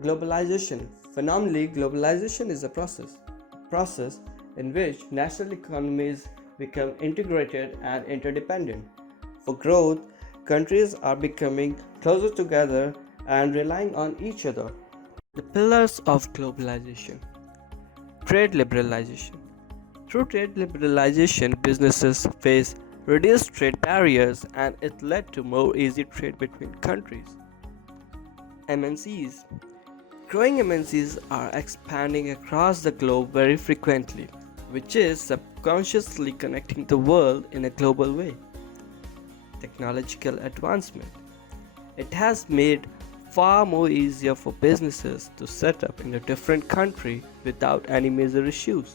Globalization. Phenomenally, globalization is a process in which national economies become integrated and interdependent. For growth, countries are becoming closer together and relying on each other. The pillars of globalization. Trade liberalization. Through trade liberalization, businesses face reduced trade barriers and it led to more easy trade between countries. MNCs. Growing MNCs are expanding across the globe very frequently, which is subconsciously connecting the world in a global way. Technological advancement. It has made far more easier for businesses to set up in a different country without any major issues.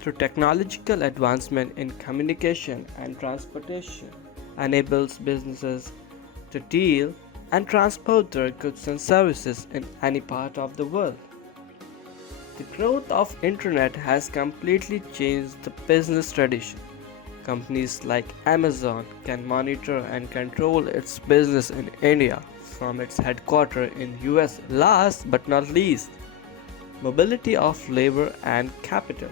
Through technological advancement in communication and transportation enables businesses to deal and transport their goods and services in any part of the world. The growth of internet has completely changed the business tradition. Companies like Amazon can monitor and control its business in India from its headquarters in US. Last but not least, mobility of labor and capital.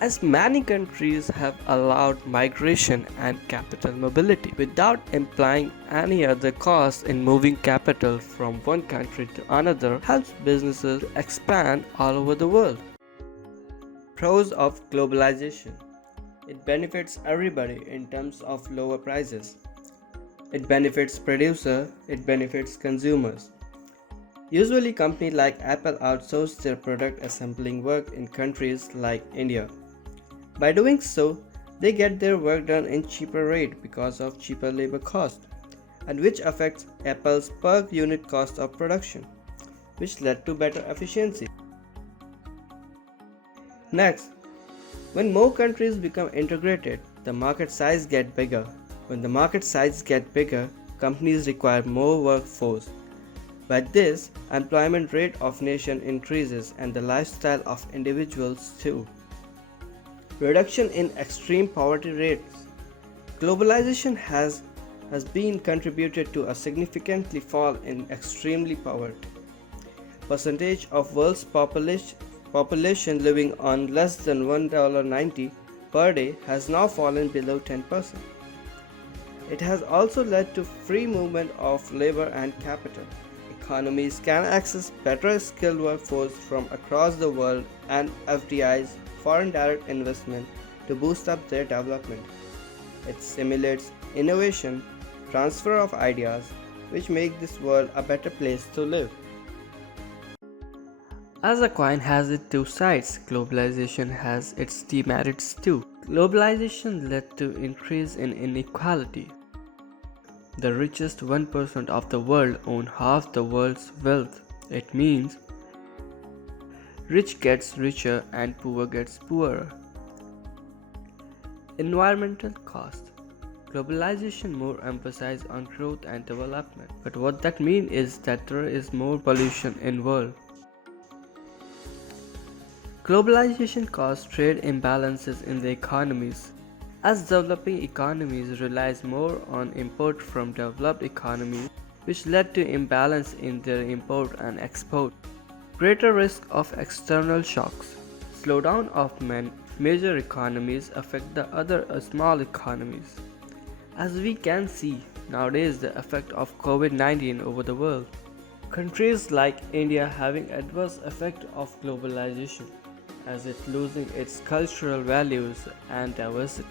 As many countries have allowed migration and capital mobility without implying any other cost in moving capital from one country to another helps businesses expand all over the world. Pros of globalization. It benefits everybody in terms of lower prices. It benefits producer, it benefits consumers. Usually companies like Apple outsource their product assembling work in countries like India. By doing so, they get their work done in cheaper rate because of cheaper labor cost, and which affects Apple's per unit cost of production, which led to better efficiency. Next, when more countries become integrated, the market size get bigger. When the market size get bigger, companies require more workforce. By this, employment rate of nation increases and the lifestyle of individuals too. Reduction in extreme poverty rates. Globalization has been contributed to a significantly fall in extremely poverty. Percentage of world's population living on less than $1.90 per day has now fallen below 10%. It has also led to free movement of labor and capital. Economies can access better skilled workforce from across the world and FDIs, foreign direct investment, to boost up their development. It stimulates innovation, transfer of ideas, which make this world a better place to live. As a coin has its two sides, globalization has its demerits too. Globalization led to increase in inequality. The richest 1% of the world own half the world's wealth. It means rich gets richer and poor gets poorer. Environmental cost. Globalization more emphasizes on growth and development, but what that means is that there is more pollution in world. Globalization caused trade imbalances in the economies, as developing economies relies more on import from developed economies, which led to imbalance in their import and export. Greater risk of external shocks. Slowdown of major economies affect the other small economies. As we can see nowadays the effect of COVID-19 over the world. Countries like India having adverse effect of globalization as it losing its cultural values and diversity.